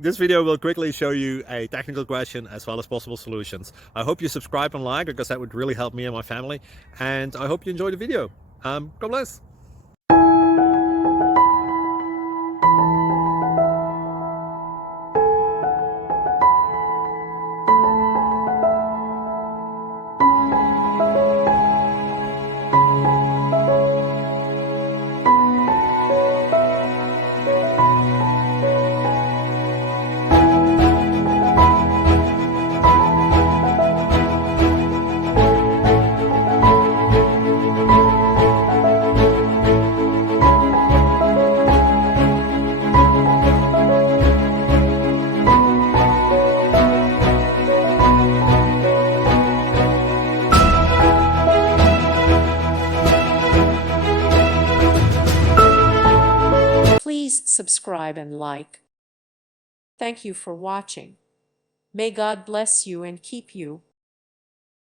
This video will quickly show you a technical question as well as possible solutions. I hope you subscribe and like, because that would really help me and my family. And I hope you enjoy the video. God bless. Please subscribe and like. Thank you for watching. May God bless you and keep you.